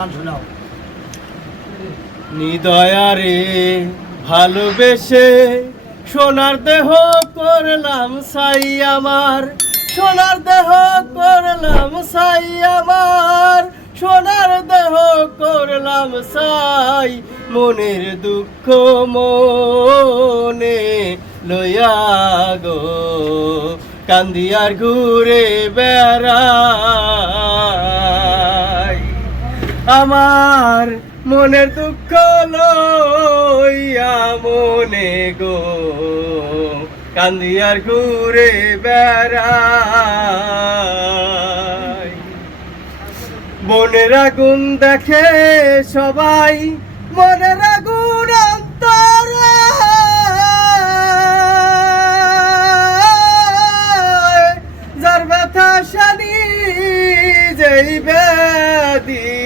শোনাও নিদয়ারে ভালোবেসে সোনার দেহ করলাম সাই আমার, সোনার দেহ করলাম সাই আমার, সোনার দেহ করলাম সাই মনের দুঃখ মনে লইয়া গো। কান্দিয়ার ঘুরে বেড়াই আমার মনের দুঃখ লইয়া মনে গো। কান্দিয়ার ঘুরে বেড়াই। মনের আগুন দেখে সবাই মনের আগুন যার ব্যথা শানি যেই ব্যাধি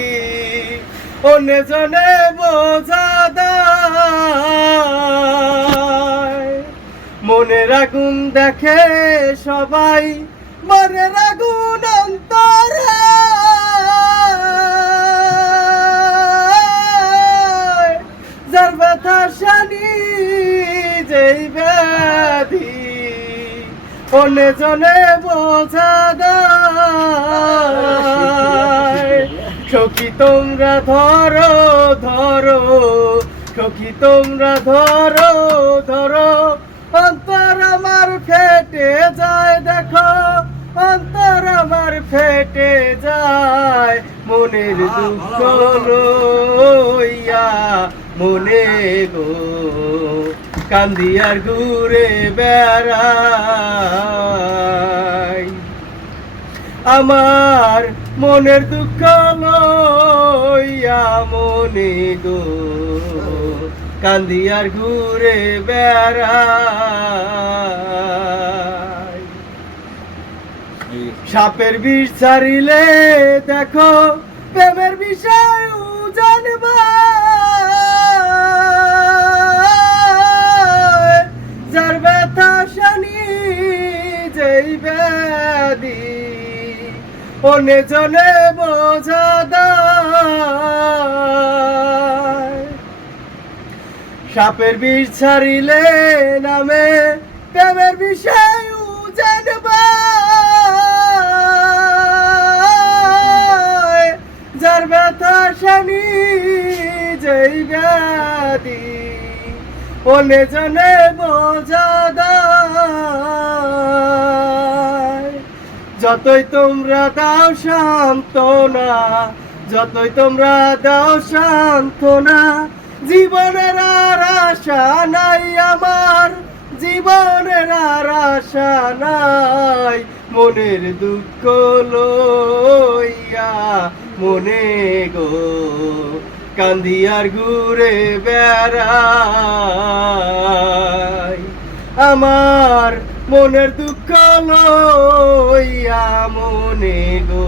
অন্য জনে মনের আগুন দেখে সবাই মনের আগুন অন্তরে। যার শানি যেই ব্যাধি। অন্য জনে বোঝা দেয় সখী তোমরা ধরো ধরো। সখী তোমরা ধরো ধরো। অন্তর আমার ফেটে যায়, দেখো। অন্তর আমার ফেটে যায়। মনের দুঃখ লইয়া মনে গো। কান্দিয়ার ঘুরে বেড়াই। আমার মনের দুঃখ মনে গো কান্দিয়ার ঘুরে বেড়া সাপের বিষ ছাড়িলে দেখো, প্রেমের বিষয় জানবা যার ব্যথা শানি যেই ব্যাধি। অনে জনে বোঝা দেয় সাপের বিষ ছাড়িলে নামে, প্রেমের বিষয় যার ব্যথা শানি যেই ব্যাধি অনে জনে বোঝা যতই তোমরা দাও সান্ত্বনা যতই তোমরা দাও সান্ত্বনা, জীবনের আর আশা নাই আমার। জীবনের আর আশা নাই, মনের দুঃখ লইয়া মনে গো। কান্দিয়ার ঘুরে বেড়াই, আমার মনের দুঃখ লইয়া মনে গো।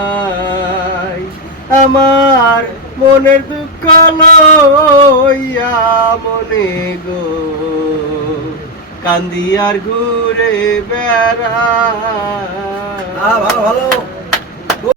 আমার মনের দুঃখ লইয়া মনে গো। কান্দিয়ার ঘুরে বেড়া ভালো ভালো।